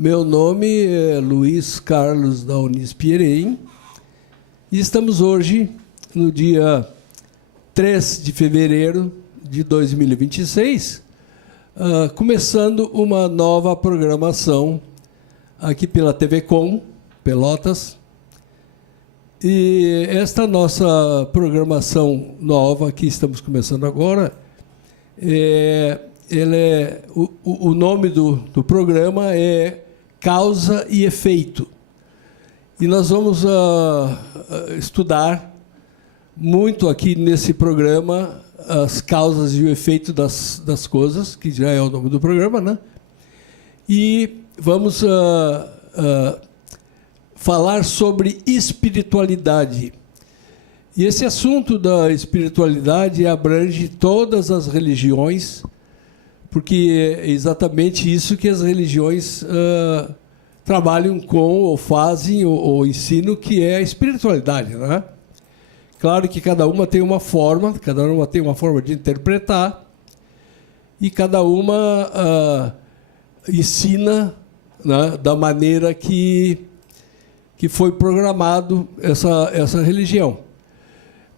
Meu nome é Luiz Carlos da Unispierem e estamos hoje, no dia 3 de fevereiro de 2026, começando uma nova programação aqui pela TV Com, Pelotas. E esta nossa programação nova que estamos começando agora, o nome do programa é Causa e Efeito. E nós vamos estudar muito aqui nesse programa as causas e o efeito das coisas, que já é o nome do programa, né? E vamos falar sobre espiritualidade. E esse assunto da espiritualidade abrange todas as religiões, porque é exatamente isso que as religiões trabalham com, ou fazem, ou ensinam, que é a espiritualidade, né? Claro que cada uma tem uma forma de interpretar, e cada uma ensina, né, da maneira que foi programado essa religião.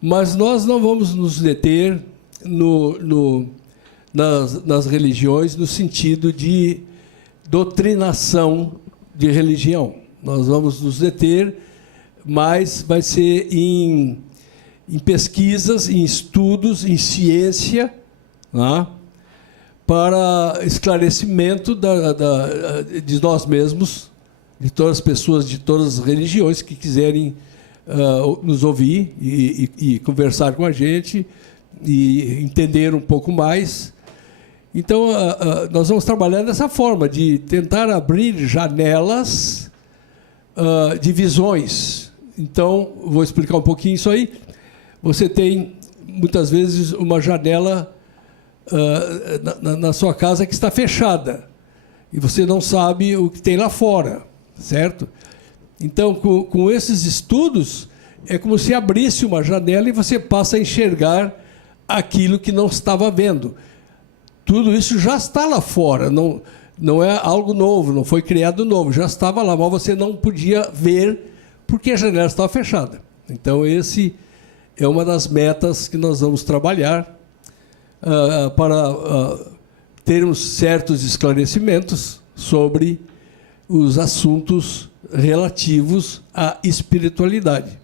Mas nós não vamos nos deter nas religiões no sentido de doutrinação de religião. Nós vamos nos deter, mas vai ser em pesquisas, em estudos, em ciência, né, para esclarecimento de nós mesmos, de todas as pessoas, de todas as religiões que quiserem nos ouvir e conversar com a gente e entender um pouco mais. Então, nós vamos trabalhar dessa forma, de tentar abrir janelas de visões. Então, vou explicar um pouquinho isso aí. Você tem, muitas vezes, uma janela na sua casa que está fechada, e você não sabe o que tem lá fora, certo? Então, com esses estudos, é como se abrisse uma janela e você passa a enxergar aquilo que não estava vendo. Tudo isso já está lá fora, não é algo novo, não foi criado novo, já estava lá, mas você não podia ver porque a janela estava fechada. Então, esse é uma das metas que nós vamos trabalhar para termos certos esclarecimentos sobre os assuntos relativos à espiritualidade.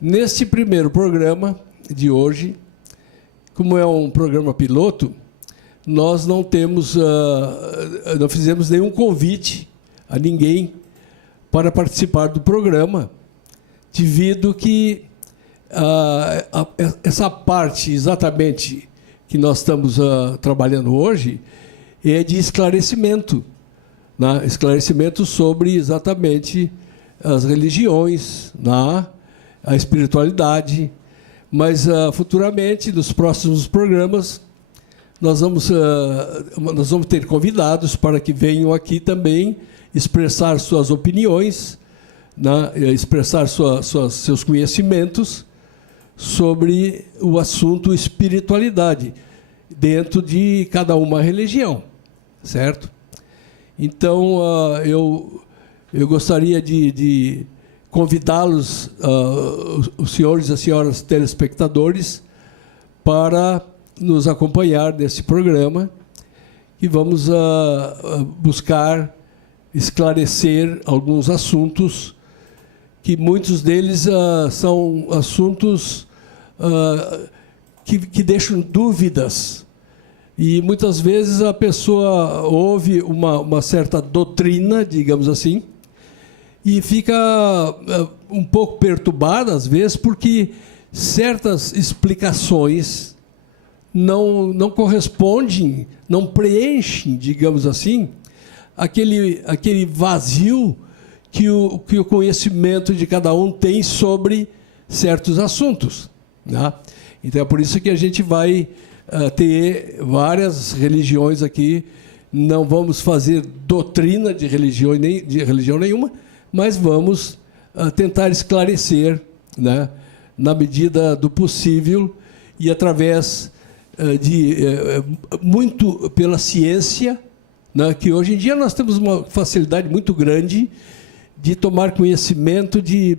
Neste primeiro programa de hoje, como é um programa piloto, nós não fizemos nenhum convite a ninguém para participar do programa, devido que essa parte exatamente que nós estamos trabalhando hoje é de esclarecimento, né? Esclarecimento sobre exatamente as religiões, né? A espiritualidade, mas futuramente, nos próximos programas, nós vamos ter convidados para que venham aqui também expressar suas opiniões, né? Expressar seus conhecimentos sobre o assunto espiritualidade, dentro de cada uma religião, certo? Então, eu gostaria de convidá-los, os senhores e as senhoras telespectadores, para nos acompanhar nesse programa, e vamos buscar esclarecer alguns assuntos, que muitos deles são assuntos que deixam dúvidas. E muitas vezes a pessoa ouve uma certa doutrina, digamos assim, e fica um pouco perturbada, às vezes, porque certas explicações não correspondem, não preenchem, digamos assim, aquele vazio que o conhecimento de cada um tem sobre certos assuntos, né? Então, é por isso que a gente vai ter várias religiões aqui. Não vamos fazer doutrina de religião nenhuma, mas vamos tentar esclarecer, né, na medida do possível, e através muito pela ciência, né, que hoje em dia nós temos uma facilidade muito grande de tomar conhecimento de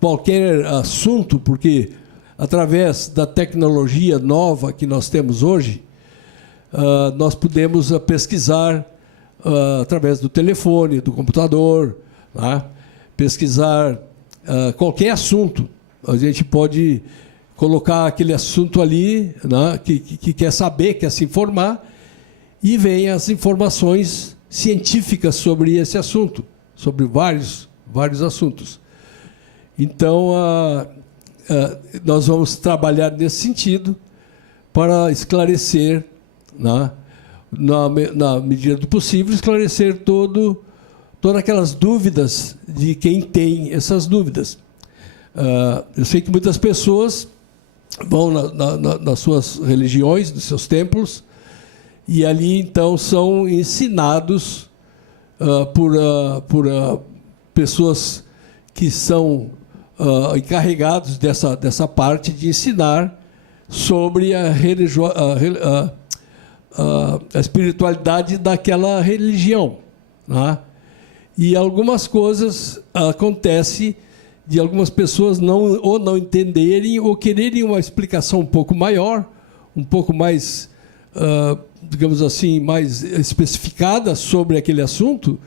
qualquer assunto, porque através da tecnologia nova que nós temos hoje, nós podemos pesquisar através do telefone, do computador, né, pesquisar qualquer assunto. A gente pode colocar aquele assunto ali, né, que quer saber, quer se informar, e vem as informações científicas sobre esse assunto, sobre vários assuntos. Então, nós vamos trabalhar nesse sentido para esclarecer, né, na medida do possível, esclarecer todas aquelas dúvidas de quem tem essas dúvidas. Eu sei que muitas pessoas vão nas suas religiões, nos seus templos, e ali, então, são ensinados por pessoas que são encarregados dessa parte de ensinar sobre a espiritualidade daquela religião, né? E algumas coisas acontecem de algumas pessoas não entenderem ou quererem uma explicação um pouco maior, um pouco mais, digamos assim, mais especificada sobre aquele assunto,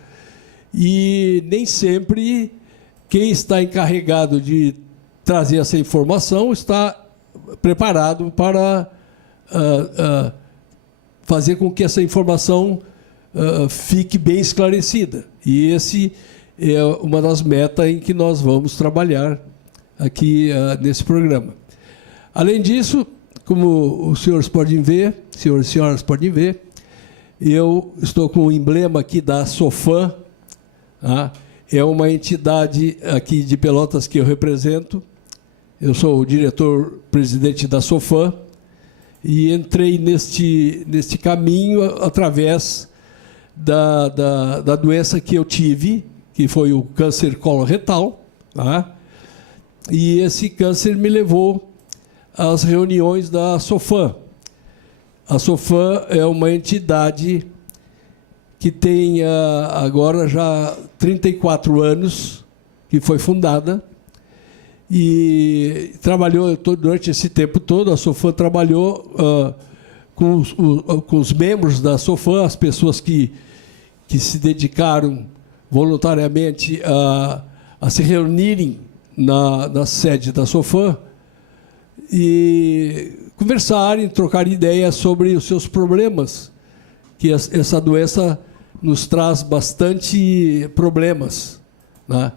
e nem sempre quem está encarregado de trazer essa informação está preparado para fazer com que essa informação fique bem esclarecida. E esse é uma das metas em que nós vamos trabalhar aqui nesse programa. Além disso, como os senhores podem ver, senhores e senhoras podem ver, eu estou com o emblema aqui da SOFAM, tá? É uma entidade aqui de Pelotas que eu represento. Eu sou o diretor-presidente da SOFAM e entrei neste caminho através da doença que eu tive, que foi o câncer coloretal, tá? E esse câncer me levou às reuniões da SOFAM. A SOFAM é uma entidade que tem agora já 34 anos, que foi fundada, e trabalhou durante esse tempo todo. A SOFAM trabalhou com os membros da SOFAM, as pessoas que se dedicaram voluntariamente a se reunirem na sede da SOFAM e conversarem, trocar ideias sobre os seus problemas, que essa doença nos traz bastante problemas, né?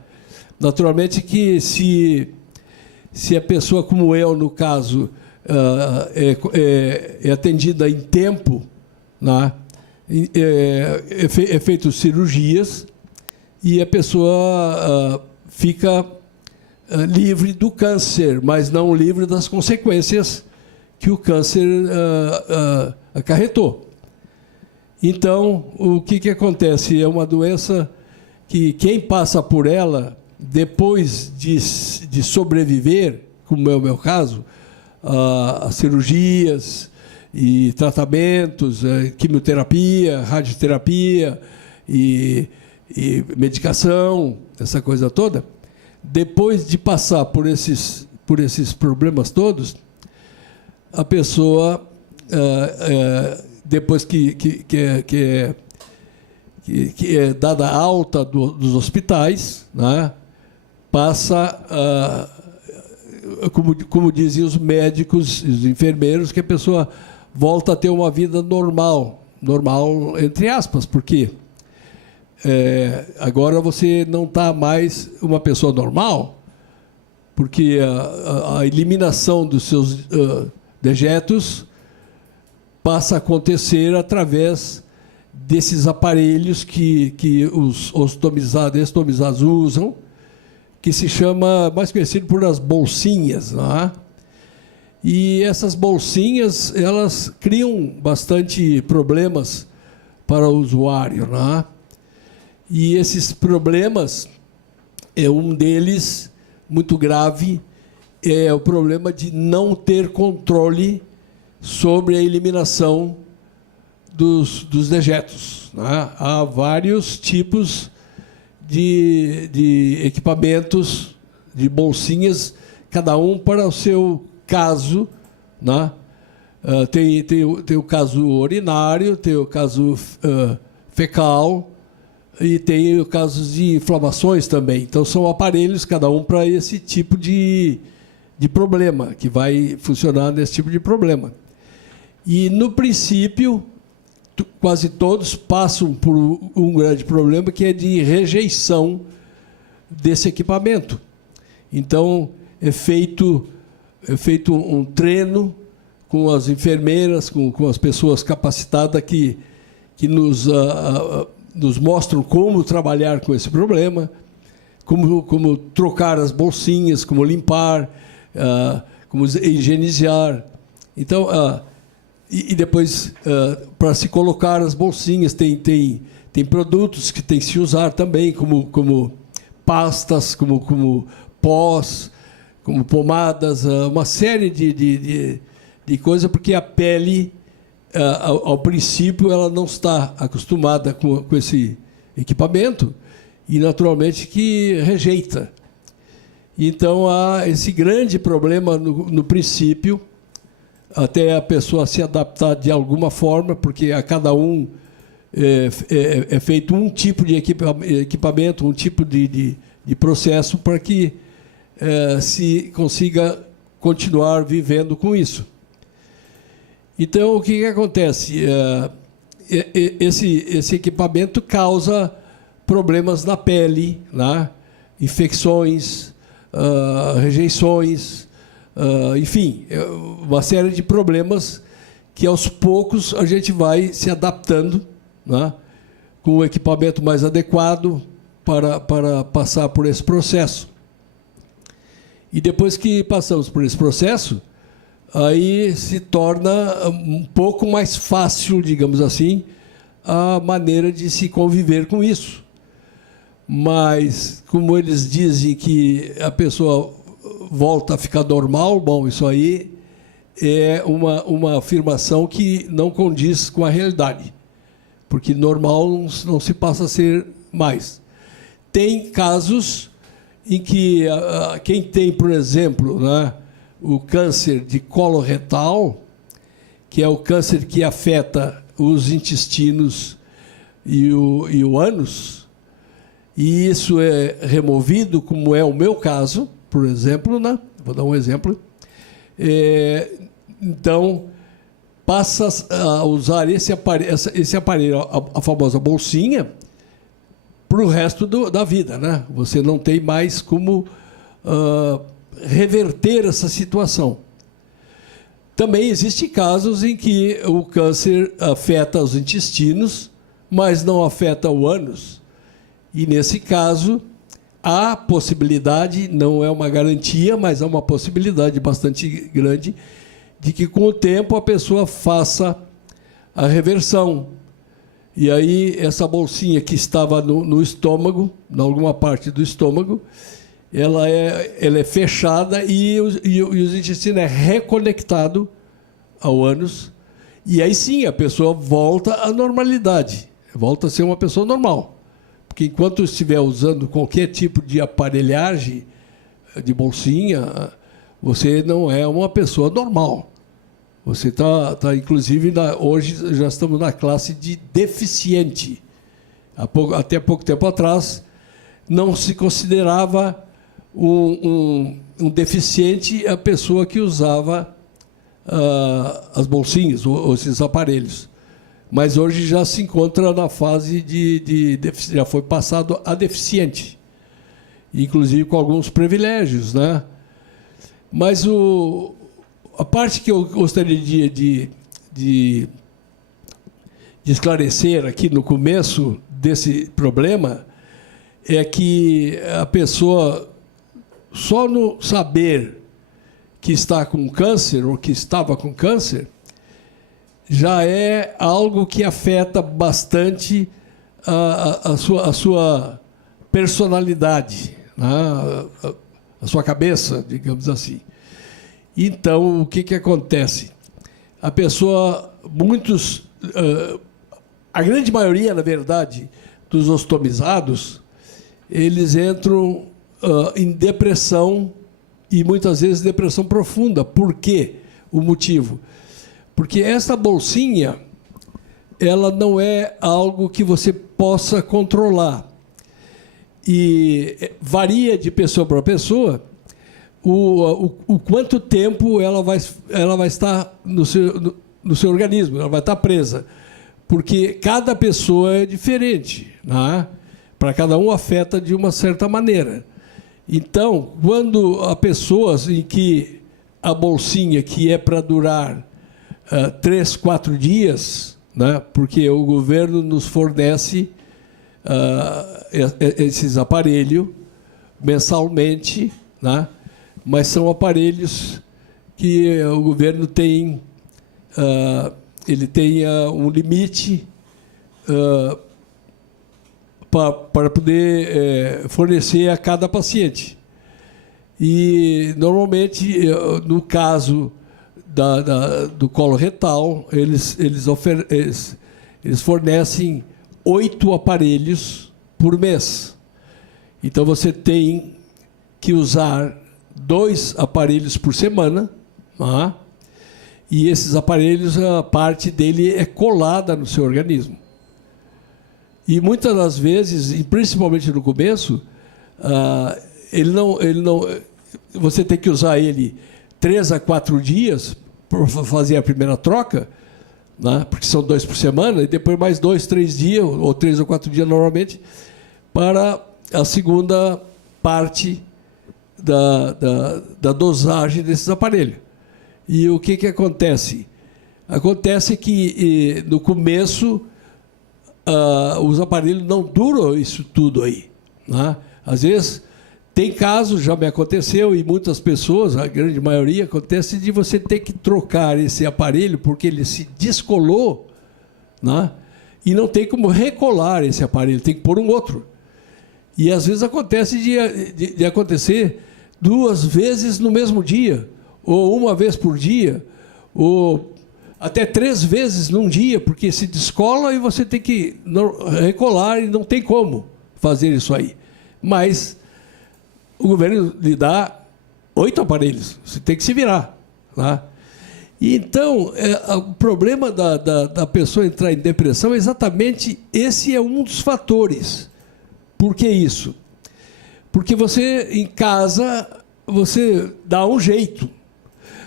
Naturalmente que se a pessoa como eu, no caso, é atendida em tempo, né? É feito cirurgias e a pessoa fica livre do câncer, mas não livre das consequências que o câncer acarretou. Então, o que acontece? É uma doença que quem passa por ela, depois de sobreviver, como é o meu caso, a cirurgias e tratamentos, quimioterapia, radioterapia e medicação, essa coisa toda, depois de passar por esses problemas todos, a pessoa, depois que é dada alta dos hospitais, né, passa, como dizem os médicos e os enfermeiros, que a pessoa volta a ter uma vida normal entre aspas, porque agora você não está mais uma pessoa normal, porque a eliminação dos seus dejetos passa a acontecer através desses aparelhos que os estomizados usam, que se chama, mais conhecido por as bolsinhas, né? E essas bolsinhas, elas criam bastante problemas para o usuário, né? E esses problemas, um deles, muito grave, é o problema de não ter controle sobre a eliminação dos dejetos, né? Há vários tipos de equipamentos, de bolsinhas, cada um para o seu caso, né? Tem o caso urinário, tem o caso fecal e tem o caso de inflamações também. Então, são aparelhos, cada um para esse tipo de problema, que vai funcionar nesse tipo de problema. E, no princípio, quase todos passam por um grande problema, que é de rejeição desse equipamento. Então, é feito um treino com as enfermeiras, com as pessoas capacitadas que nos mostram como trabalhar com esse problema, como trocar as bolsinhas, como limpar, como higienizar. Então, e depois, para se colocar as bolsinhas, tem produtos que tem que se usar também, como pastas, como pós, como pomadas, uma série de coisas, porque a pele, ao princípio, ela não está acostumada com esse equipamento e, naturalmente, que rejeita. Então, há esse grande problema no princípio, até a pessoa se adaptar de alguma forma, porque a cada um é feito um tipo de equipamento, um tipo de processo para que se consiga continuar vivendo com isso. Então, o que acontece? Esse equipamento causa problemas na pele, né? Infecções, rejeições, enfim, uma série de problemas que, aos poucos, a gente vai se adaptando, né? Com o equipamento mais adequado para passar por esse processo. E depois que passamos por esse processo, aí se torna um pouco mais fácil, digamos assim, a maneira de se conviver com isso. Mas, como eles dizem que a pessoa volta a ficar normal, bom, isso aí é uma afirmação que não condiz com a realidade, porque normal não se passa a ser mais. Tem casos em que quem tem, por exemplo, né, o câncer de colo retal, que é o câncer que afeta os intestinos e o ânus, e isso é removido, como é o meu caso, por exemplo, né? Vou dar um exemplo. Então, passa a usar esse aparelho, a famosa bolsinha, para o resto da vida, né? Você não tem mais como reverter essa situação. Também existem casos em que o câncer afeta os intestinos, mas não afeta o ânus. E, nesse caso, há possibilidade, não é uma garantia, mas há uma possibilidade bastante grande de que, com o tempo, a pessoa faça a reversão. E aí, essa bolsinha que estava no estômago, em alguma parte do estômago, ela é fechada e os intestinos é reconectado ao ânus. E aí sim, a pessoa volta à normalidade, volta a ser uma pessoa normal. Porque enquanto estiver usando qualquer tipo de aparelhagem, de bolsinha, você não é uma pessoa normal. Você está inclusive, hoje já estamos na classe de deficiente. Até pouco tempo atrás, não se considerava um deficiente a pessoa que usava as bolsinhas, ou esses aparelhos. Mas hoje já se encontra na fase já foi passado a deficiente, inclusive com alguns privilégios, né? Mas a parte que eu gostaria de esclarecer aqui no começo desse problema é que a pessoa, só no saber que está com câncer ou que estava com câncer, já é algo que afeta bastante a sua personalidade, né? A sua cabeça, digamos assim. Então, o que acontece? A pessoa, muitos a grande maioria, na verdade, dos ostomizados, eles entram em depressão e muitas vezes depressão profunda. Por quê? O motivo? Porque essa bolsinha, ela não é algo que você possa controlar. E varia de pessoa para pessoa o quanto tempo ela vai estar no seu organismo, ela vai estar presa. Porque cada pessoa é diferente, né? Para cada um afeta de uma certa maneira. Então, quando há pessoas em que a bolsinha, que é para durar 3, 4 dias, né? Porque o governo nos fornece esses aparelhos mensalmente, né? Mas são aparelhos que o governo tem, ele tem um limite para poder fornecer a cada paciente. E, normalmente, no caso do colo retal, eles fornecem 8 aparelhos por mês. Então, você tem que usar 2 aparelhos por semana, né? E esses aparelhos, a parte dele é colada no seu organismo. E muitas das vezes, e principalmente no começo, você tem que usar ele 3 a 4 dias para fazer a primeira troca, né? Porque são 2 por semana, e depois mais 2, 3 dias, ou 3 ou 4 dias normalmente, para a segunda parte da dosagem desses aparelhos. E o que acontece? Acontece que, no começo, os aparelhos não duram isso tudo aí, né? Às vezes, tem casos, já me aconteceu, e muitas pessoas, a grande maioria, acontece de você ter que trocar esse aparelho porque ele se descolou, né? E não tem como recolar esse aparelho, tem que pôr um outro. E, às vezes, acontece de acontecer 2 vezes no mesmo dia, ou 1 vez por dia, ou até 3 vezes num dia, porque se descola e você tem que recolar e não tem como fazer isso aí. Mas o governo lhe dá 8 aparelhos, você tem que se virar, né? E então, o problema da pessoa entrar em depressão é exatamente esse, é um dos fatores. Por que isso? Porque você, em casa, você dá um jeito.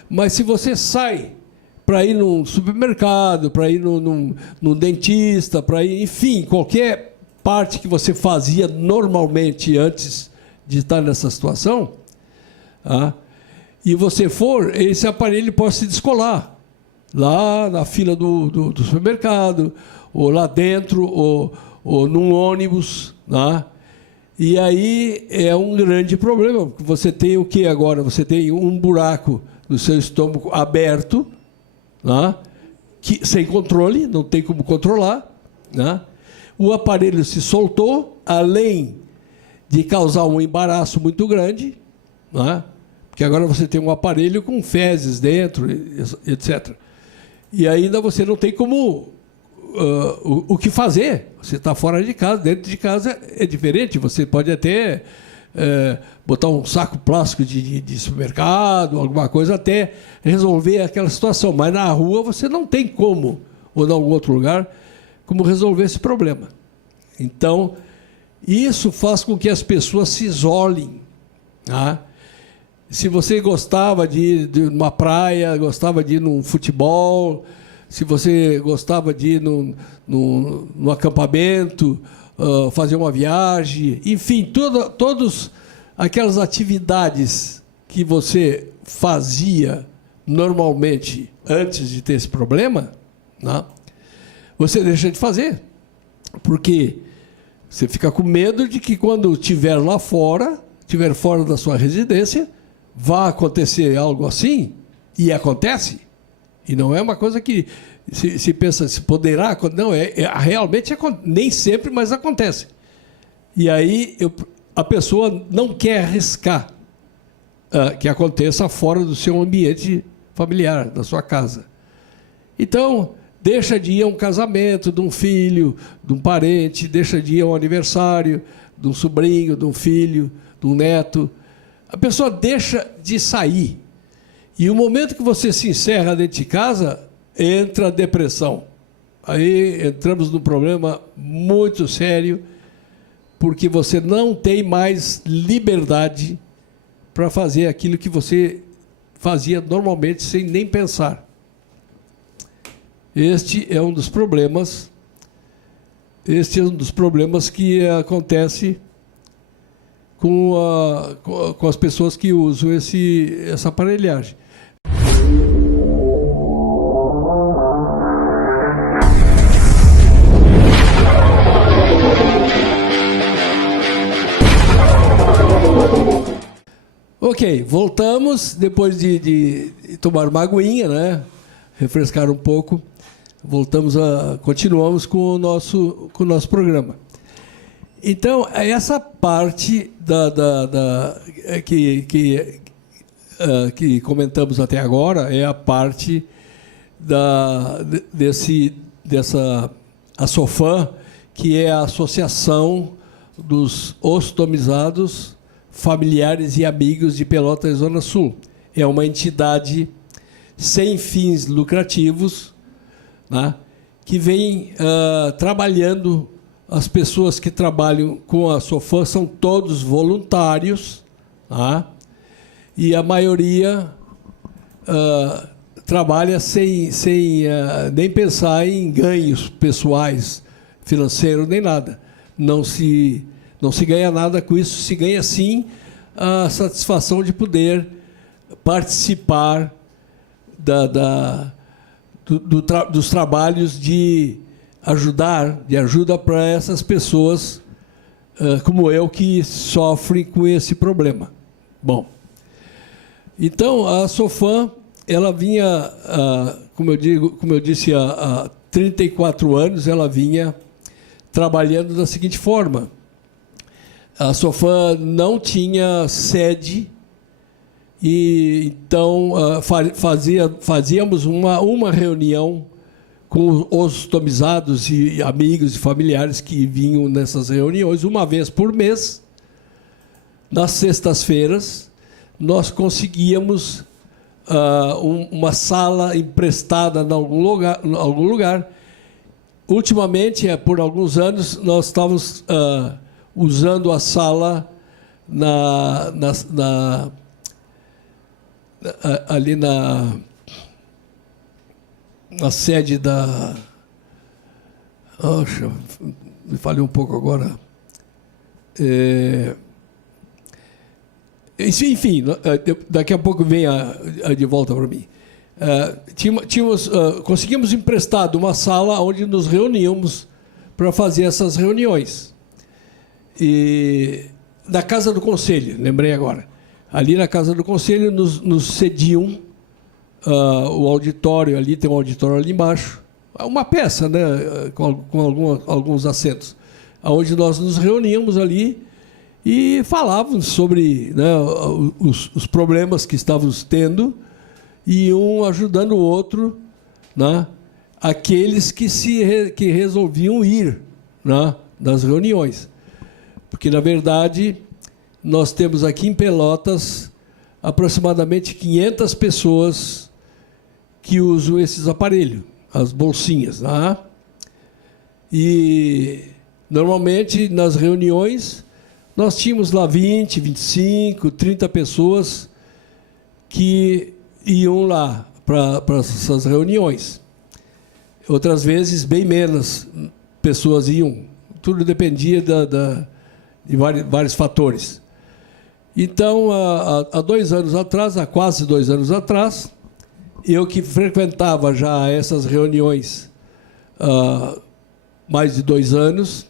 Mas se você sai para ir num supermercado, para ir num dentista, para ir, enfim, qualquer parte que você fazia normalmente antes de estar nessa situação, e você for, esse aparelho pode se descolar lá na fila do supermercado, ou lá dentro, ou num ônibus, né? E aí é um grande problema, porque você tem o que agora? Você tem um buraco no seu estômago aberto, né? Sem controle, não tem como controlar, né? O aparelho se soltou, além de causar um embaraço muito grande, né? Porque agora você tem um aparelho com fezes dentro, etc. E ainda você não tem como o que fazer. Você está fora de casa, dentro de casa é diferente. Você pode até botar um saco plástico de supermercado, alguma coisa, até resolver aquela situação. Mas na rua você não tem como, ou em algum outro lugar, como resolver esse problema. Então, isso faz com que as pessoas se isolem, tá? Se você gostava de ir numa praia, gostava de ir num futebol, se você gostava de ir num acampamento, fazer uma viagem, enfim, todas aquelas atividades que você fazia normalmente antes de ter esse problema, né, você deixa de fazer, porque você fica com medo de que quando estiver lá fora, estiver fora da sua residência, vai acontecer algo assim, e acontece. E não é uma coisa que se pensa, se poderá, não, realmente nem sempre, mas acontece. E aí a pessoa não quer arriscar que aconteça fora do seu ambiente familiar, da sua casa. Então, deixa de ir a um casamento de um filho, de um parente, deixa de ir a um aniversário de um sobrinho, de um filho, de um neto. A pessoa deixa de sair. E o momento que você se encerra dentro de casa, entra a depressão. Aí entramos num problema muito sério, porque você não tem mais liberdade para fazer aquilo que você fazia normalmente sem nem pensar. Este é um dos problemas que acontece com as pessoas que usam essa aparelhagem. Ok, voltamos depois de tomar uma aguinha, né? Refrescar um pouco. Continuamos com o nosso programa. Então, essa parte que comentamos até agora é a parte a SOFAM, que é a Associação dos Ostomizados, Familiares e Amigos de Pelotas, Zona Sul. É uma entidade sem fins lucrativos, né, que vem trabalhando. As pessoas que trabalham com a SOFAM são todos voluntários, tá? E a maioria trabalha sem nem pensar em ganhos pessoais, financeiros, nem nada. Não se ganha nada com isso, se ganha sim a satisfação de poder participar dos trabalhos de ajuda para essas pessoas como eu, que sofrem com esse problema. Bom, então a SOFAM, ela vinha, como eu disse, há 34 anos, ela vinha trabalhando da seguinte forma. A SOFAM não tinha sede, e então fazíamos uma reunião com os ostomizados e amigos e familiares que vinham nessas reuniões, uma vez por mês. Nas sextas-feiras, nós conseguíamos uma sala emprestada em algum lugar. Ultimamente, por alguns anos, nós estávamos usando a sala ali na sede da... Oxa, me falei um pouco agora. Enfim, daqui a pouco vem de volta para mim. Conseguimos emprestado uma sala onde nos reuníamos para fazer essas reuniões. E da Casa do Conselho, lembrei agora. Ali na Casa do Conselho nos cediam o auditório, ali tem um auditório ali embaixo, uma peça, né, com alguns assentos, onde nós nos reuníamos ali e falávamos sobre, né, os problemas que estávamos tendo, e um ajudando o outro, né, aqueles que resolviam ir, né, nas reuniões. Porque, na verdade, nós temos aqui em Pelotas aproximadamente 500 pessoas que usam esses aparelhos, as bolsinhas. Né? E, normalmente, nas reuniões, nós tínhamos lá 20, 25, 30 pessoas que iam lá para essas reuniões. Outras vezes, bem menos pessoas iam. Tudo dependia de vários fatores. Então, há 2 anos atrás, há quase 2 anos atrás, eu que frequentava já essas reuniões há mais de 2 anos,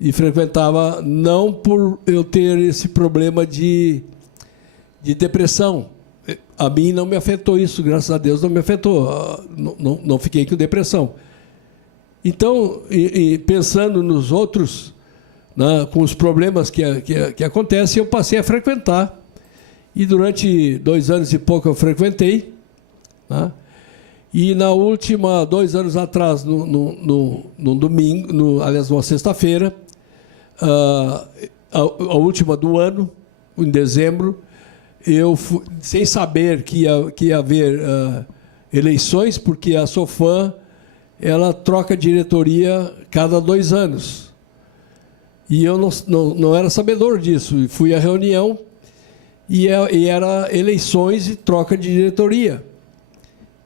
e frequentava não por eu ter esse problema de depressão. A mim não me afetou isso, graças a Deus não me afetou, não fiquei com depressão. Então, pensando nos outros, né, com os problemas que acontecem, eu passei a frequentar. E durante 2 anos e pouco eu frequentei, né, E na última, 2 anos atrás, no domingo, aliás, numa sexta-feira, a última do ano, em dezembro, eu fui, sem saber que ia haver eleições, porque a Sofam ela troca diretoria cada 2 anos. E eu não era sabedor disso. E fui à reunião e era eleições e troca de diretoria.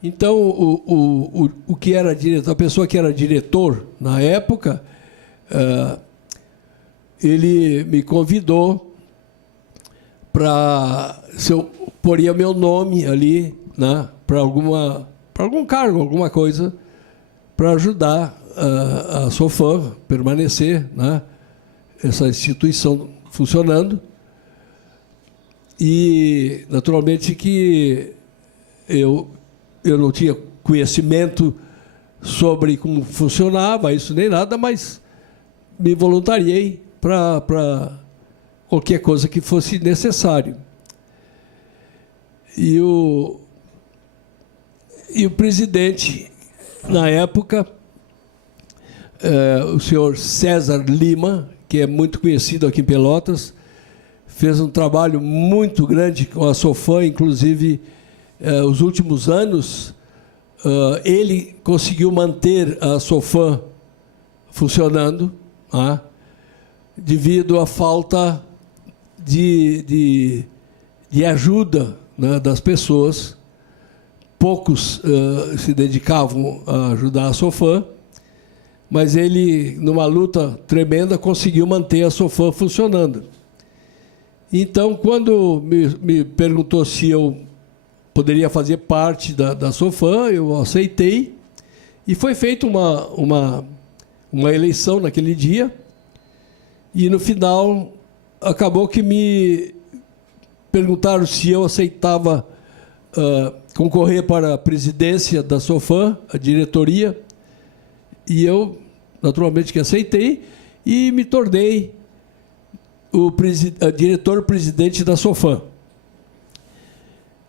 Então, o que era diretor, a pessoa que era diretor na época, ele me convidou para se eu poria meu nome ali, né, para algum cargo, alguma coisa, para ajudar a Sofam permanecer, né, essa instituição funcionando. E, naturalmente, que eu não tinha conhecimento sobre como funcionava isso nem nada, mas me voluntariei para qualquer coisa que fosse necessário. E o presidente, na época, o senhor César Lima, que é muito conhecido aqui em Pelotas, fez um trabalho muito grande com a Sofam, inclusive, os últimos anos, ele conseguiu manter a Sofam funcionando, devido à falta de ajuda, né, das pessoas. Poucos se dedicavam a ajudar a Sofam, mas ele, numa luta tremenda, conseguiu manter a Sofam funcionando. Então, quando me perguntou se eu poderia fazer parte da Sofam, eu aceitei, e foi feita uma eleição naquele dia, e no final acabou que me perguntaram se eu aceitava concorrer para a presidência da Sofam, a diretoria, e eu, naturalmente, que aceitei, e me tornei o diretor-presidente da Sofam.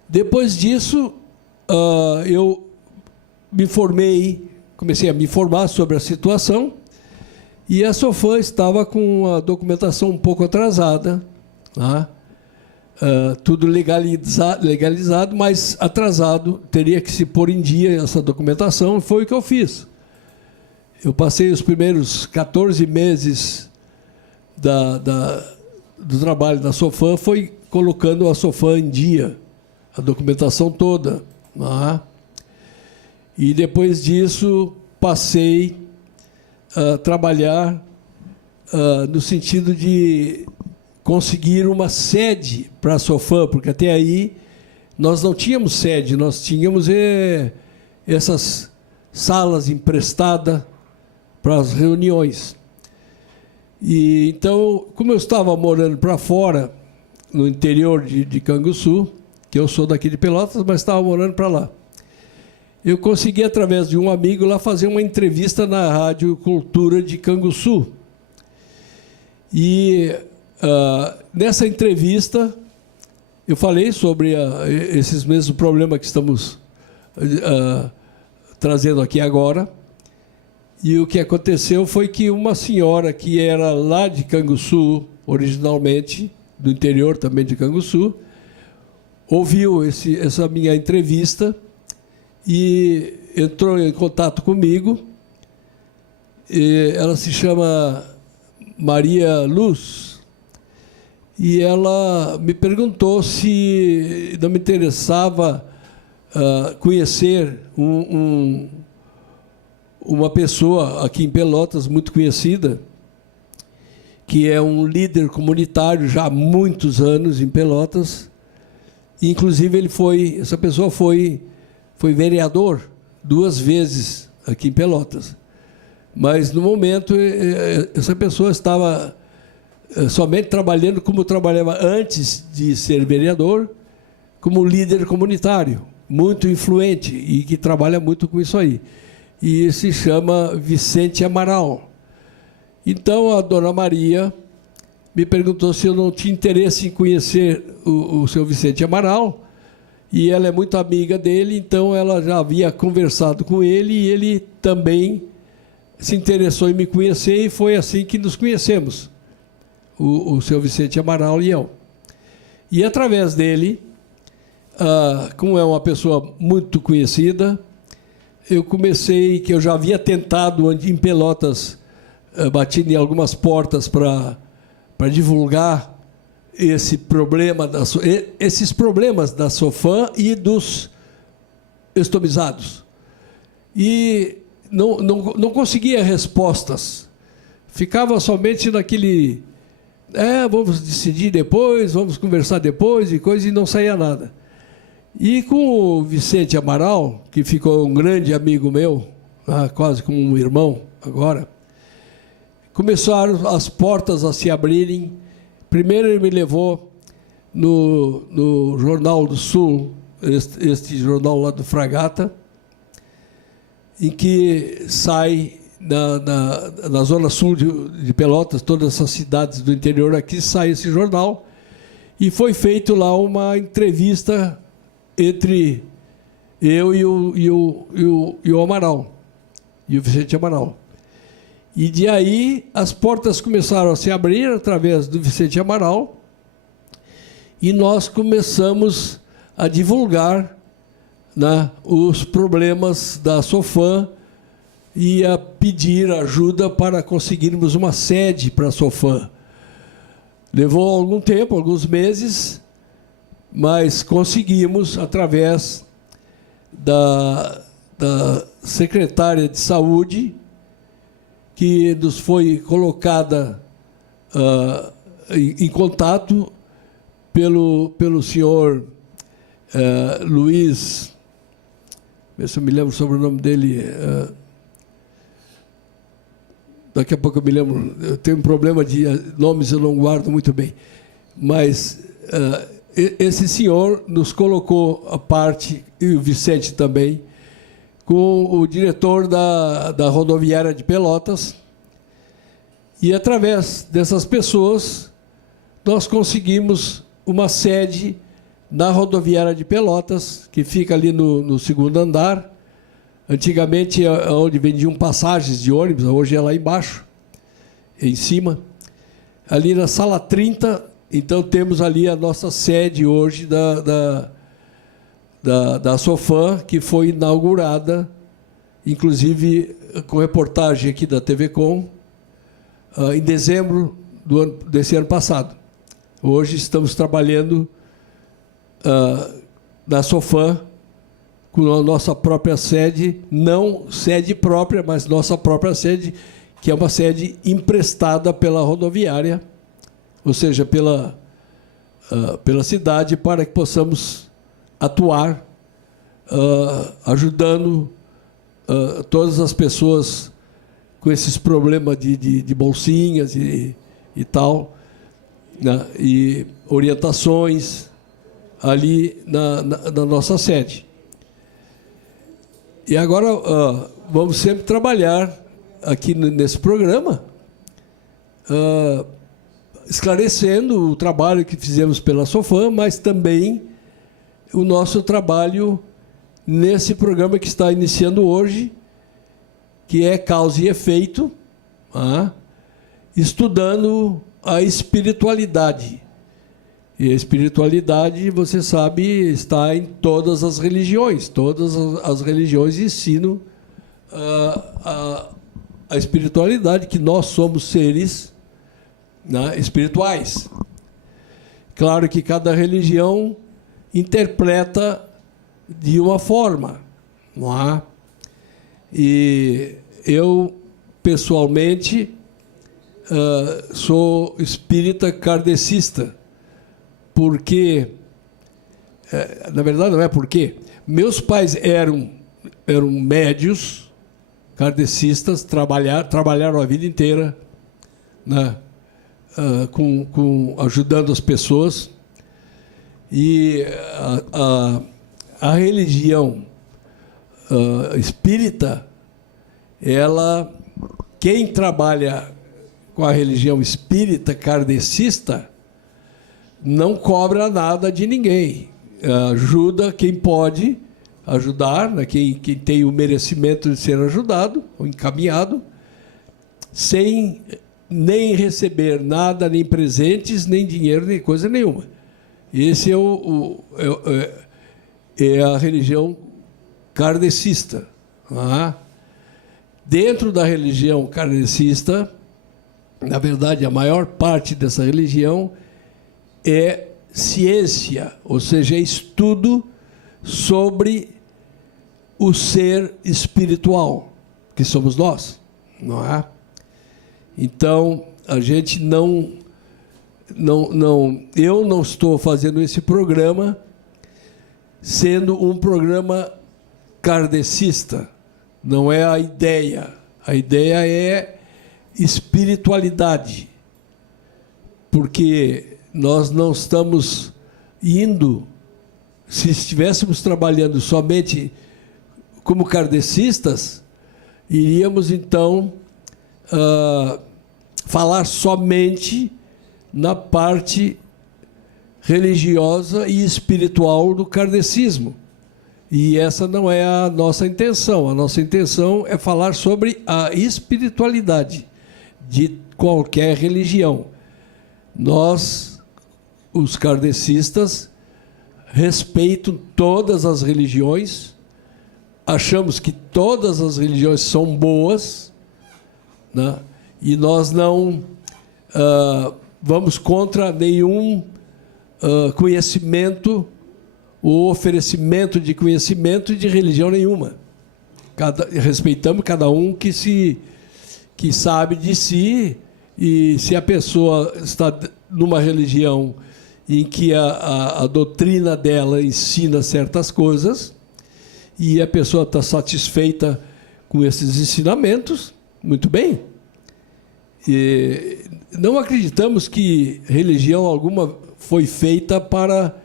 Depois disso, eu me formei, comecei a me informar sobre a situação, e a Sofam estava com a documentação um pouco atrasada, tá? Tudo legalizado, mas atrasado, teria que se pôr em dia essa documentação, e foi o que eu fiz. Eu passei os primeiros 14 meses do trabalho da Sofam, foi colocando a Sofam em dia, a documentação toda. E depois disso, passei a trabalhar no sentido de conseguir uma sede para a Sofam, porque até aí nós não tínhamos sede, nós tínhamos essas salas emprestadas para as reuniões. E então, como eu estava morando para fora, no interior de Canguçu, que eu sou daqui de Pelotas, mas estava morando para lá, eu consegui, através de um amigo lá, fazer uma entrevista na Rádio Cultura de Canguçu. E nessa entrevista, eu falei sobre esses mesmos problemas que estamos trazendo aqui agora. E o que aconteceu foi que uma senhora que era lá de Canguçu, originalmente, do interior também de Canguçu, ouviu essa minha entrevista e entrou em contato comigo. E ela se chama Maria Luz, e ela me perguntou se não me interessava conhecer uma pessoa aqui em Pelotas muito conhecida, que é um líder comunitário já há muitos anos em Pelotas. Inclusive, essa pessoa foi vereador 2 vezes aqui em Pelotas. Mas, no momento, essa pessoa estava somente trabalhando como trabalhava antes de ser vereador, como líder comunitário, muito influente e que trabalha muito com isso aí. E se chama Vicente Amaral. Então, a dona Maria me perguntou se eu não tinha interesse em conhecer o seu Vicente Amaral, e ela é muito amiga dele, então ela já havia conversado com ele e ele também se interessou em me conhecer, e foi assim que nos conhecemos, o seu Vicente Amaral e eu. E através dele, como é uma pessoa muito conhecida, eu comecei, que eu já havia tentado em Pelotas, batido em algumas portas para divulgar esses problemas da Sofam e dos estomizados. E não conseguia respostas. Ficava somente naquele... vamos decidir depois, vamos conversar depois, e não saía nada. E com o Vicente Amaral, que ficou um grande amigo meu, quase como um irmão agora, começaram as portas a se abrirem. Primeiro ele me levou no Jornal do Sul, este jornal lá do Fragata, em que sai na zona sul de Pelotas, todas essas cidades do interior aqui, sai esse jornal, e foi feito lá uma entrevista entre eu e o Amaral, e o Vicente Amaral. E de aí as portas começaram a se abrir através do Vicente Amaral, e nós começamos a divulgar, né, os problemas da Sofam e a pedir ajuda para conseguirmos uma sede para a Sofam. Levou algum tempo, alguns meses, mas conseguimos, através da secretária de Saúde, que nos foi colocada em contato pelo senhor Luiz, ver se eu me lembro sobre o nome dele, daqui a pouco eu me lembro, eu tenho um problema de nomes, eu não guardo muito bem, mas esse senhor nos colocou à parte, e o Vicente também, com o diretor da rodoviária de Pelotas, e através dessas pessoas nós conseguimos uma sede na rodoviária de Pelotas, que fica ali no segundo andar. Antigamente, onde vendiam passagens de ônibus, hoje é lá embaixo, em cima. Ali na sala 30, então temos ali a nossa sede hoje da Sofam, que foi inaugurada, inclusive com reportagem aqui da TV Com, em dezembro desse ano passado. Hoje estamos trabalhando na Sofam, com a nossa própria sede, não sede própria, mas nossa própria sede, que é uma sede emprestada pela rodoviária, ou seja, pela cidade, para que possamos atuar, ajudando todas as pessoas com esses problemas de bolsinhas e tal, né, e orientações ali na nossa sede. E agora vamos sempre trabalhar aqui nesse programa, esclarecendo o trabalho que fizemos pela Sofam, mas também o nosso trabalho nesse programa que está iniciando hoje, que é Causa e Efeito, estudando a espiritualidade. E a espiritualidade, você sabe, está em todas as religiões. Todas as religiões ensinam a espiritualidade, que nós somos seres, né, espirituais. Claro que cada religião interpreta de uma forma, não é? E eu, pessoalmente, sou espírita kardecista, porque, na verdade não é porque, meus pais eram médios kardecistas, trabalharam a vida inteira, né, ajudando as pessoas, e a religião espírita, quem trabalha com a religião espírita kardecista não cobra nada de ninguém. ajuda quem pode ajudar, né? Quem tem o merecimento de ser ajudado, ou encaminhado, sem nem receber nada, nem presentes, nem dinheiro, nem coisa nenhuma. Esse é a religião kardecista. Tá? Dentro da religião kardecista, na verdade, a maior parte dessa religião é ciência, ou seja, é estudo sobre o ser espiritual, que somos nós, não é? Então, a gente eu não estou fazendo esse programa sendo um programa kardecista, não é a ideia. A ideia é espiritualidade, porque nós não estamos indo, se estivéssemos trabalhando somente como kardecistas, iríamos então falar somente na parte religiosa e espiritual do kardecismo. E essa não é a nossa intenção. A nossa intenção é falar sobre a espiritualidade de qualquer religião. Nós, os kardecistas, respeitam todas as religiões, achamos que todas as religiões são boas, né? E nós não vamos contra nenhum conhecimento ou oferecimento de conhecimento de religião nenhuma. Respeitamos cada um que sabe de si, e se a pessoa está numa religião em que a doutrina dela ensina certas coisas e a pessoa está satisfeita com esses ensinamentos, muito bem. E não acreditamos que religião alguma foi feita para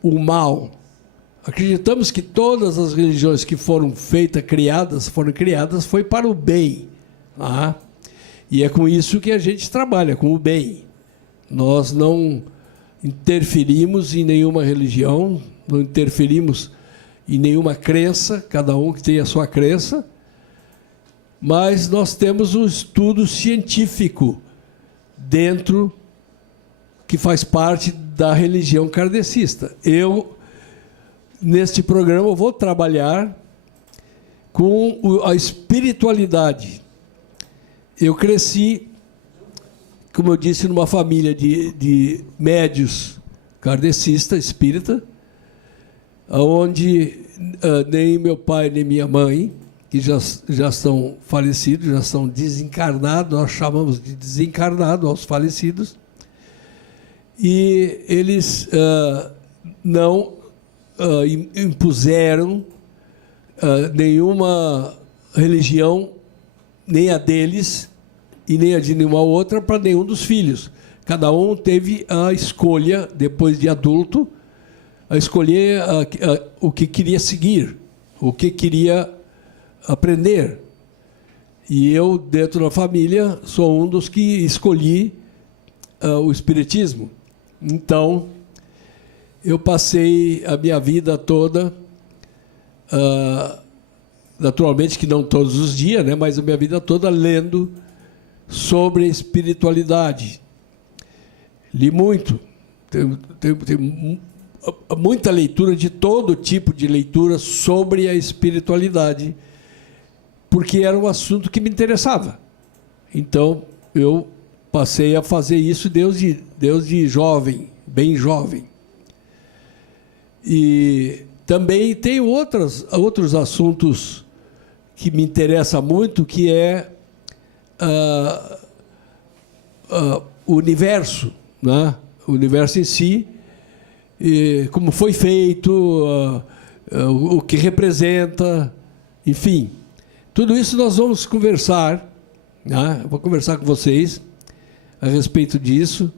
o mal. Acreditamos que todas as religiões que foram criadas foi para o bem. Tá? E é com isso que a gente trabalha, com o bem. Nós não interferimos em nenhuma religião, não interferimos em nenhuma crença, cada um que tem a sua crença, mas nós temos um estudo científico dentro, que faz parte da religião kardecista. Neste programa, vou trabalhar com a espiritualidade. Eu cresci, como eu disse, numa família de médios kardecistas, espírita, onde nem meu pai nem minha mãe, que já são falecidos, já são desencarnados, nós chamamos de desencarnados aos falecidos, e eles não impuseram nenhuma religião, nem a deles e nem a de nenhuma outra, para nenhum dos filhos. Cada um teve a escolha, depois de adulto, a escolher o que queria seguir, o que queria aprender. E eu, dentro da família, sou um dos que escolhi o espiritismo. Então, eu passei a minha vida toda, naturalmente que não todos os dias, né, mas a minha vida toda lendo sobre a espiritualidade. Li muito, tem muita leitura, de todo tipo de leitura sobre a espiritualidade, porque era um assunto que me interessava. Então, eu passei a fazer isso desde jovem, bem jovem. E também tem outros assuntos que me interessam muito, que é o universo, né? O universo em si, e como foi feito, o que representa, enfim. Tudo isso nós vamos conversar, né? Eu vou conversar com vocês a respeito disso,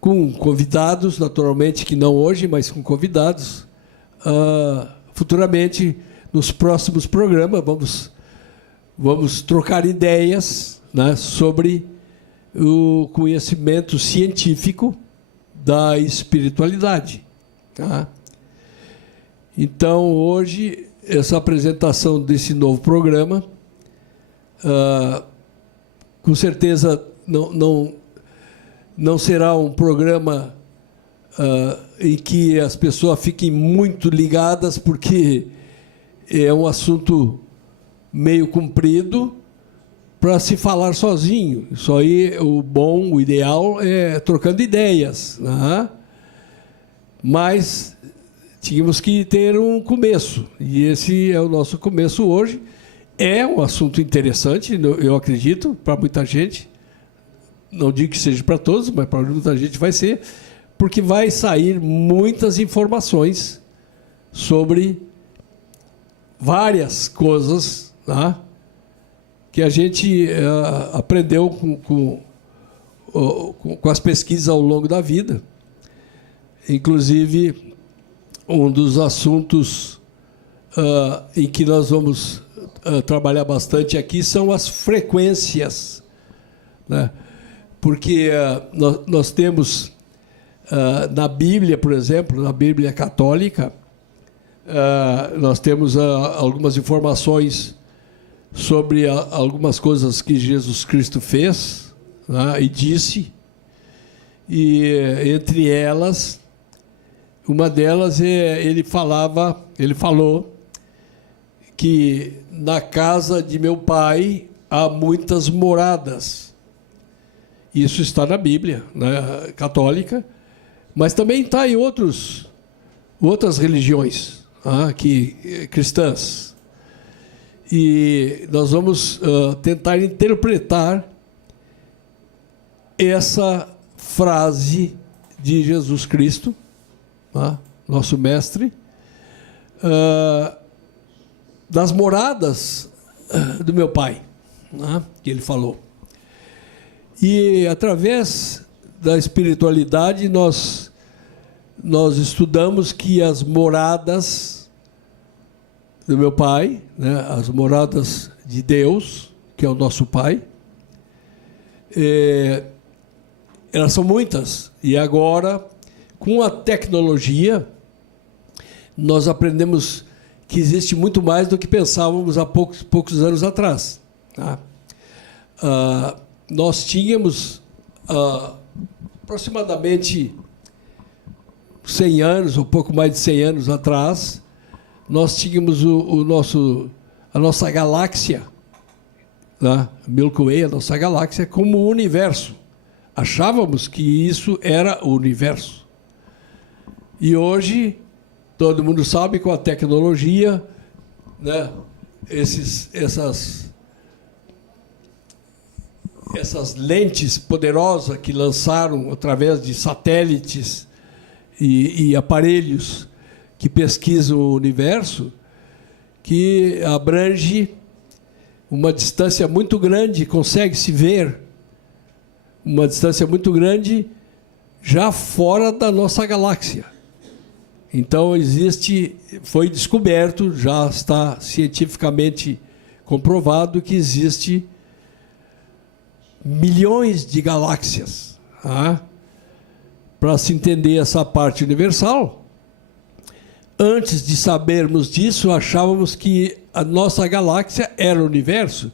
com convidados, naturalmente, que não hoje, mas com convidados. Futuramente, nos próximos programas, vamos trocar ideias, né, sobre o conhecimento científico da espiritualidade. Tá? Então, hoje, essa apresentação desse novo programa, com certeza não será um programa em que as pessoas fiquem muito ligadas, porque é um assunto meio comprido para se falar sozinho. Isso aí, o ideal é trocando ideias, né? Mas tínhamos que ter um começo, e esse é o nosso começo hoje. É um assunto interessante, eu acredito, para muita gente. Não digo que seja para todos, mas para muita gente vai ser, porque vai sair muitas informações sobre várias coisas, né, que a gente aprendeu com as pesquisas ao longo da vida. Inclusive, um dos assuntos em que nós vamos trabalhar bastante aqui são as frequências, né? Porque nós temos na Bíblia, por exemplo, na Bíblia católica, nós temos algumas informações sobre algumas coisas que Jesus Cristo fez, né, e disse, e entre elas, uma delas ele falou que na casa de meu pai há muitas moradas. Isso está na Bíblia, né, católica, mas também está em outras religiões cristãs. E nós vamos tentar interpretar essa frase de Jesus Cristo, nosso mestre, das moradas do meu pai, que ele falou. E, através da espiritualidade, nós estudamos que as moradas do meu pai, né, as moradas de Deus, que é o nosso Pai, elas são muitas. E agora, com a tecnologia, nós aprendemos que existe muito mais do que pensávamos há poucos anos atrás. Tá? Nós tínhamos aproximadamente 100 anos, ou pouco mais de 100 anos atrás, nós tínhamos a nossa galáxia, né? Milky Way, a nossa galáxia, como o universo. Achávamos que isso era o universo. E hoje, todo mundo sabe, com a tecnologia, né, essas lentes poderosas que lançaram através de satélites e aparelhos que pesquisam o universo, que abrange uma distância muito grande, consegue-se ver uma distância muito grande já fora da nossa galáxia. Então, foi descoberto, já está cientificamente comprovado que existe milhões de galáxias. Para se entender essa parte universal, antes de sabermos disso, achávamos que a nossa galáxia era o universo,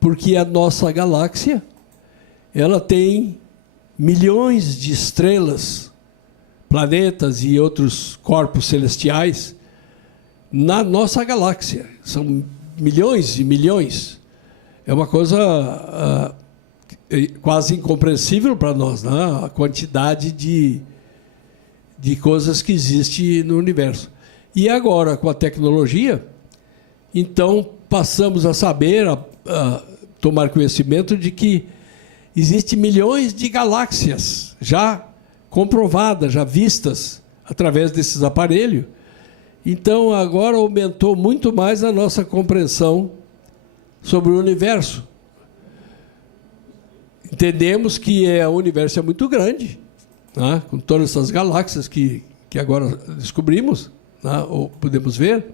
porque a nossa galáxia ela tem milhões de estrelas, planetas e outros corpos celestiais na nossa galáxia. São milhões e milhões. É uma coisa quase incompreensível para nós, né? A quantidade de coisas que existe no universo. E agora, com a tecnologia, então passamos a saber, a tomar conhecimento de que existem milhões de galáxias já comprovadas, já vistas através desses aparelhos. Então, agora aumentou muito mais a nossa compreensão sobre o universo. Entendemos que o universo é muito grande, né, com todas essas galáxias que agora descobrimos, né, ou podemos ver,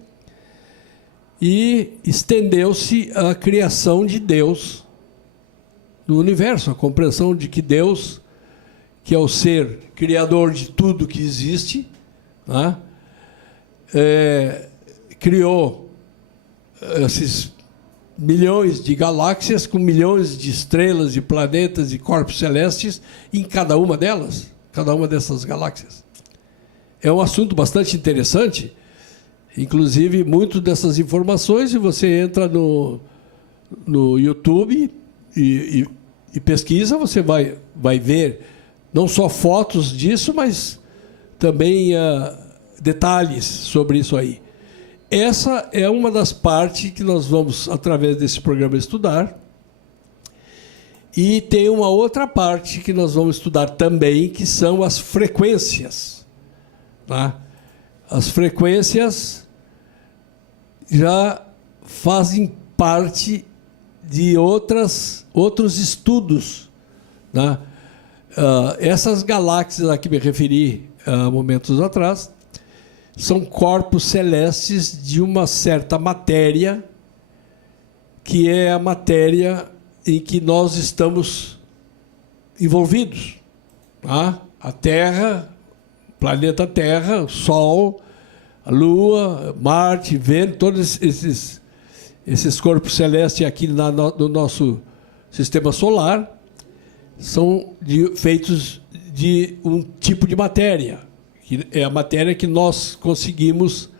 e estendeu-se a criação de Deus no universo, a compreensão de que Deus, que é o ser criador de tudo que existe, né, criou esses milhões de galáxias com milhões de estrelas, de planetas e corpos celestes em cada uma delas, cada uma dessas galáxias. É um assunto bastante interessante, inclusive muitas dessas informações, se você entra no YouTube e pesquisa, você vai ver não só fotos disso, mas também detalhes sobre isso aí. Essa é uma das partes que nós vamos, através desse programa, estudar. E tem uma outra parte que nós vamos estudar também, que são as frequências. Tá? As frequências já fazem parte de outros estudos. Tá? Essas galáxias a que me referi há momentos atrás são corpos celestes de uma certa matéria, que é a matéria em que nós estamos envolvidos. Tá? A Terra, o planeta Terra, o Sol, a Lua, Marte, Vênus, todos esses corpos celestes aqui no nosso sistema solar são feitos de um tipo de matéria, que é a matéria que nós conseguimos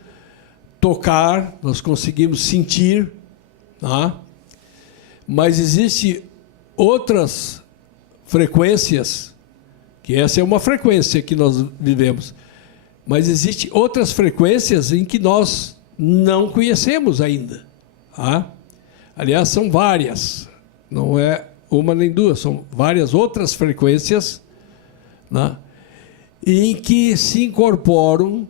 tocar, nós conseguimos sentir, tá? Mas existem outras frequências, que essa é uma frequência que nós vivemos, mas existem outras frequências em que nós não conhecemos ainda. Tá? Aliás, são várias, não é uma nem duas, são várias outras frequências, né, em que se incorporam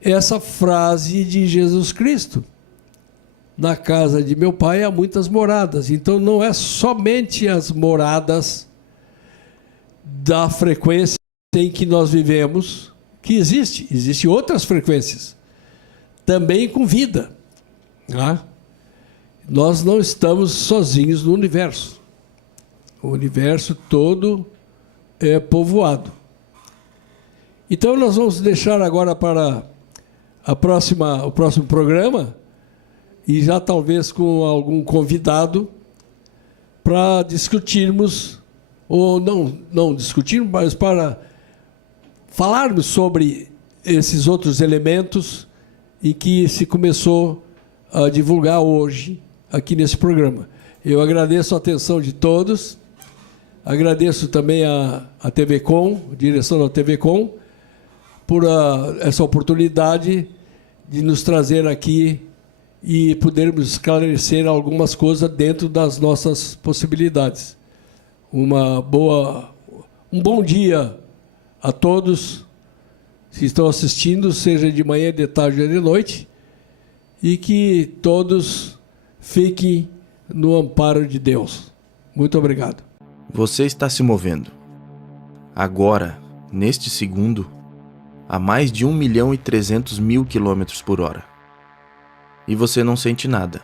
essa frase de Jesus Cristo: na casa de meu pai há muitas moradas. Então não é somente as moradas da frequência em que nós vivemos que existem outras frequências também com vida, né? Nós não estamos sozinhos no universo. O universo todo é povoado. Então nós vamos deixar agora para o próximo programa, e já talvez com algum convidado, para discutirmos, ou não discutirmos, mas para falarmos sobre esses outros elementos em que se começou a divulgar hoje aqui nesse programa. Eu agradeço a atenção de todos, agradeço também a TV Com, a direção da TV Com, por essa oportunidade de nos trazer aqui e podermos esclarecer algumas coisas dentro das nossas possibilidades. Um bom dia a todos que estão assistindo, seja de manhã, de tarde ou de noite, e que todos fiquem no amparo de Deus. Muito obrigado. Você está se movendo. Agora, neste segundo, a mais de 1.300.000 km/h. E você não sente nada.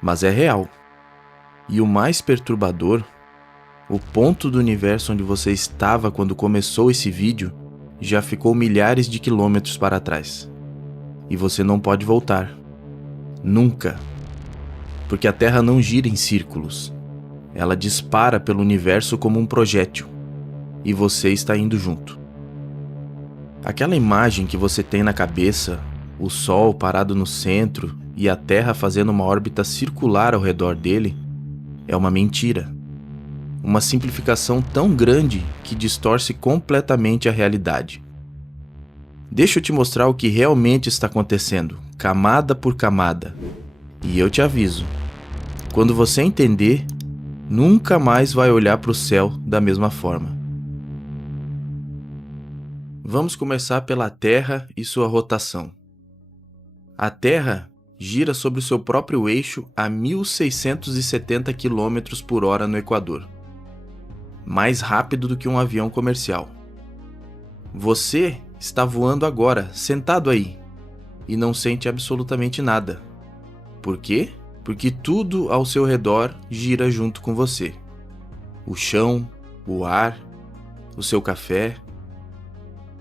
Mas é real. E o mais perturbador, o ponto do universo onde você estava quando começou esse vídeo já ficou milhares de quilômetros para trás. E você não pode voltar. Nunca. Porque a Terra não gira em círculos. Ela dispara pelo universo como um projétil. E você está indo junto. Aquela imagem que você tem na cabeça, o Sol parado no centro e a Terra fazendo uma órbita circular ao redor dele, é uma mentira. Uma simplificação tão grande que distorce completamente a realidade. Deixa eu te mostrar o que realmente está acontecendo, camada por camada. E eu te aviso, quando você entender, nunca mais vai olhar para o céu da mesma forma. Vamos começar pela Terra e sua rotação. A Terra gira sobre o seu próprio eixo a 1.670 km/h no Equador. Mais rápido do que um avião comercial. Você está voando agora, sentado aí, e não sente absolutamente nada. Por quê? Porque tudo ao seu redor gira junto com você. O chão, o ar, o seu café.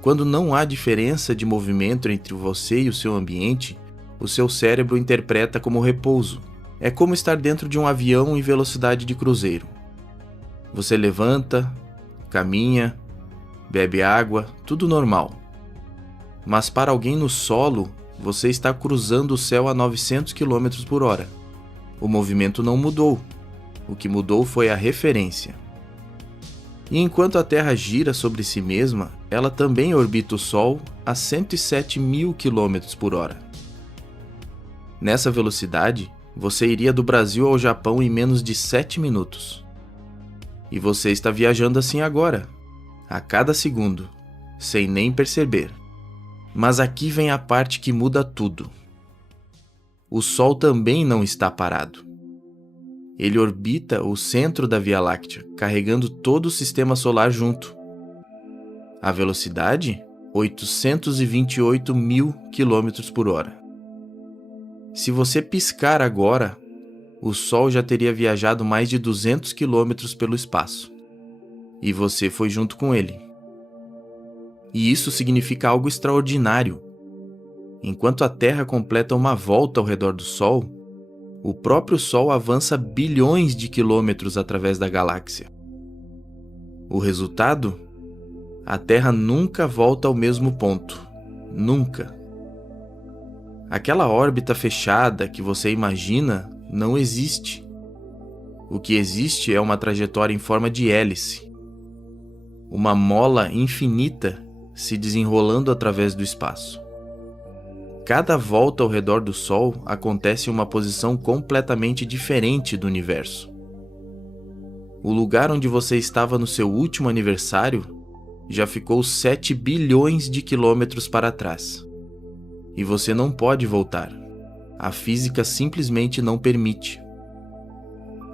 Quando não há diferença de movimento entre você e o seu ambiente, o seu cérebro interpreta como repouso. É como estar dentro de um avião em velocidade de cruzeiro. Você levanta, caminha, bebe água, tudo normal. Mas para alguém no solo, você está cruzando o céu a 900 km por hora. O movimento não mudou. O que mudou foi a referência. E enquanto a Terra gira sobre si mesma, ela também orbita o Sol a 107 mil km por hora. Nessa velocidade, você iria do Brasil ao Japão em menos de 7 minutos. E você está viajando assim agora, a cada segundo, sem nem perceber. Mas aqui vem a parte que muda tudo. O Sol também não está parado. Ele orbita o centro da Via Láctea, carregando todo o sistema solar junto. A velocidade? 828 mil km por hora. Se você piscar agora, o Sol já teria viajado mais de 200 km pelo espaço. E você foi junto com ele. E isso significa algo extraordinário. Enquanto a Terra completa uma volta ao redor do Sol, o próprio Sol avança bilhões de quilômetros através da galáxia. O resultado? A Terra nunca volta ao mesmo ponto. Nunca. Aquela órbita fechada que você imagina não existe. O que existe é uma trajetória em forma de hélice. Uma mola infinita se desenrolando através do espaço. Cada volta ao redor do Sol acontece em uma posição completamente diferente do universo. O lugar onde você estava no seu último aniversário já ficou 7 bilhões de quilômetros para trás. E você não pode voltar. A física simplesmente não permite.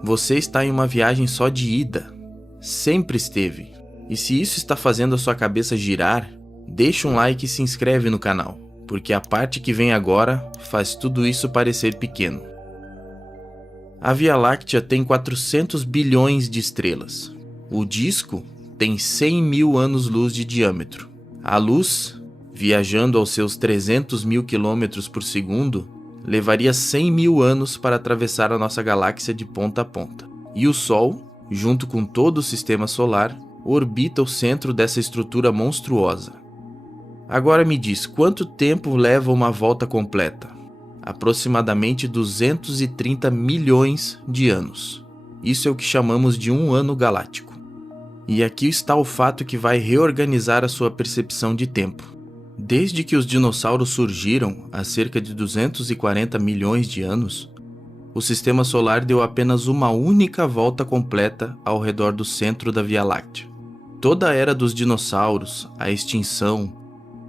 Você está em uma viagem só de ida. Sempre esteve. E se isso está fazendo a sua cabeça girar, deixa um like e se inscreve no canal, porque a parte que vem agora faz tudo isso parecer pequeno. A Via Láctea tem 400 bilhões de estrelas. O disco tem 100 mil anos-luz de diâmetro. A luz, viajando aos seus 300 mil quilômetros por segundo, levaria 100 mil anos para atravessar a nossa galáxia de ponta a ponta. E o Sol, junto com todo o sistema solar, orbita o centro dessa estrutura monstruosa. Agora me diz, quanto tempo leva uma volta completa? Aproximadamente 230 milhões de anos. Isso é o que chamamos de um ano galáctico. E aqui está o fato que vai reorganizar a sua percepção de tempo. Desde que os dinossauros surgiram, há cerca de 240 milhões de anos, o Sistema Solar deu apenas uma única volta completa ao redor do centro da Via Láctea. Toda a era dos dinossauros, a extinção,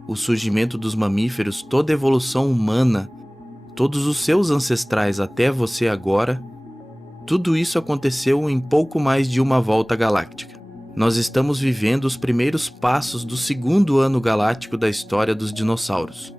o surgimento dos mamíferos, toda a evolução humana, todos os seus ancestrais até você agora, tudo isso aconteceu em pouco mais de uma volta galáctica. Nós estamos vivendo os primeiros passos do segundo ano galáctico da história dos dinossauros.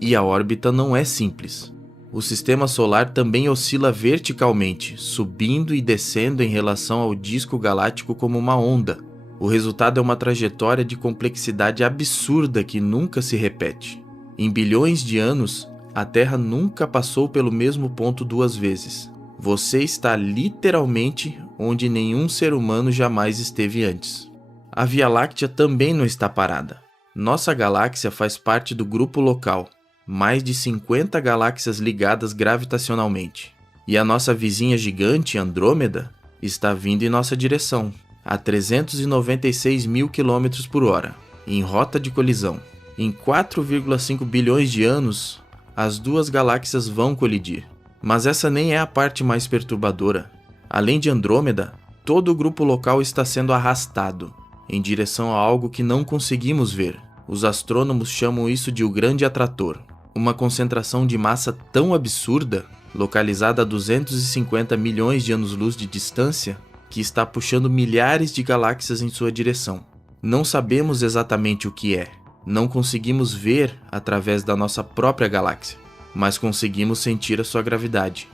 E a órbita não é simples. O sistema solar também oscila verticalmente, subindo e descendo em relação ao disco galáctico como uma onda. O resultado é uma trajetória de complexidade absurda que nunca se repete. Em bilhões de anos, a Terra nunca passou pelo mesmo ponto duas vezes. Você está literalmente onde nenhum ser humano jamais esteve antes. A Via Láctea também não está parada. Nossa galáxia faz parte do grupo local, mais de 50 galáxias ligadas gravitacionalmente. E a nossa vizinha gigante, Andrômeda, está vindo em nossa direção, a 396 mil km por hora, em rota de colisão. Em 4,5 bilhões de anos, as duas galáxias vão colidir. Mas essa nem é a parte mais perturbadora. Além de Andrômeda, todo o grupo local está sendo arrastado em direção a algo que não conseguimos ver. Os astrônomos chamam isso de o Grande Atrator, uma concentração de massa tão absurda, localizada a 250 milhões de anos-luz de distância, que está puxando milhares de galáxias em sua direção. Não sabemos exatamente o que é, não conseguimos ver através da nossa própria galáxia, mas conseguimos sentir a sua gravidade.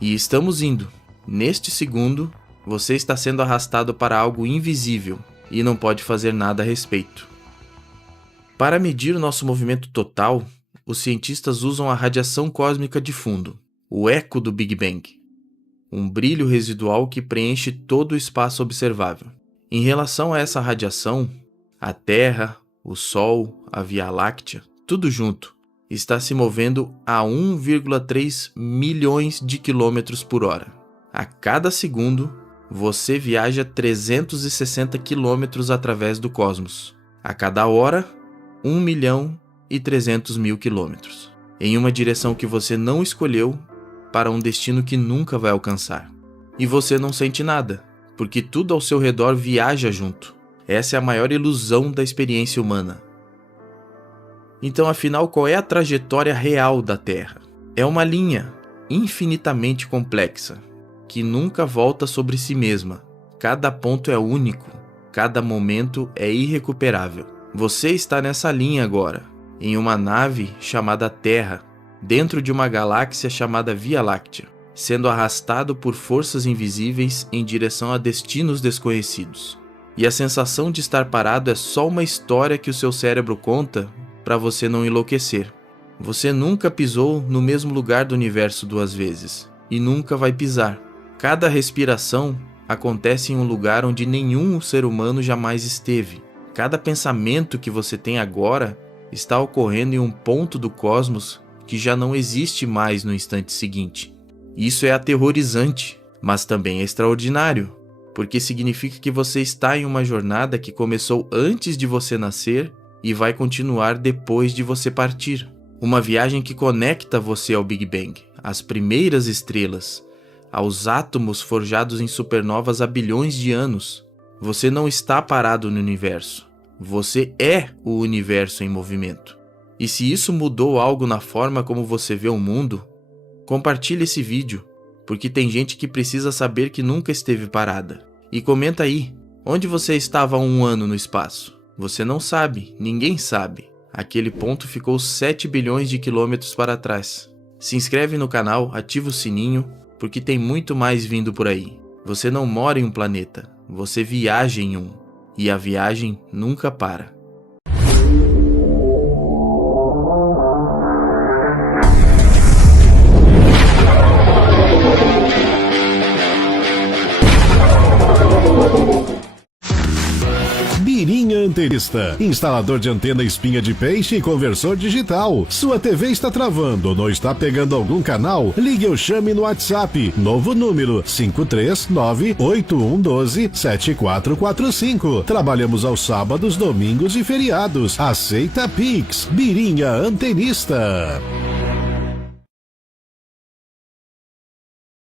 E estamos indo. Neste segundo, você está sendo arrastado para algo invisível e não pode fazer nada a respeito. Para medir o nosso movimento total, os cientistas usam a radiação cósmica de fundo, o eco do Big Bang, um brilho residual que preenche todo o espaço observável. Em relação a essa radiação, a Terra, o Sol, a Via Láctea, tudo junto, está se movendo a 1,3 milhões de quilômetros por hora. A cada segundo, você viaja 360 quilômetros através do cosmos. A cada hora, 1.300.000 quilômetros, em uma direção que você não escolheu para um destino que nunca vai alcançar. E você não sente nada, porque tudo ao seu redor viaja junto. Essa é a maior ilusão da experiência humana. Então, afinal, qual é a trajetória real da Terra? É uma linha infinitamente complexa, que nunca volta sobre si mesma. Cada ponto é único, cada momento é irrecuperável. Você está nessa linha agora, em uma nave chamada Terra, dentro de uma galáxia chamada Via Láctea, sendo arrastado por forças invisíveis em direção a destinos desconhecidos. E a sensação de estar parado é só uma história que o seu cérebro conta para você não enlouquecer. Você nunca pisou no mesmo lugar do universo 2 vezes, e nunca vai pisar. Cada respiração acontece em um lugar onde nenhum ser humano jamais esteve. Cada pensamento que você tem agora está ocorrendo em um ponto do cosmos que já não existe mais no instante seguinte. Isso é aterrorizante, mas também é extraordinário, porque significa que você está em uma jornada que começou antes de você nascer e vai continuar depois de você partir. Uma viagem que conecta você ao Big Bang, às primeiras estrelas, aos átomos forjados em supernovas há bilhões de anos. Você não está parado no universo. Você é o universo em movimento. E se isso mudou algo na forma como você vê o mundo, compartilhe esse vídeo, porque tem gente que precisa saber que nunca esteve parada. E comenta aí, onde você estava há 1 ano no espaço? Você não sabe, ninguém sabe. Aquele ponto ficou 7 bilhões de quilômetros para trás. Se inscreve no canal, ativa o sininho, porque tem muito mais vindo por aí. Você não mora em um planeta, você viaja em um. E a viagem nunca para. Birinha Antenista, instalador de antena espinha de peixe e conversor digital. Sua TV está travando ou não está pegando algum canal? Ligue ou chame no WhatsApp. Novo número 539-8112-7445. Trabalhamos aos sábados, domingos e feriados. Aceita Pix. Birinha Antenista.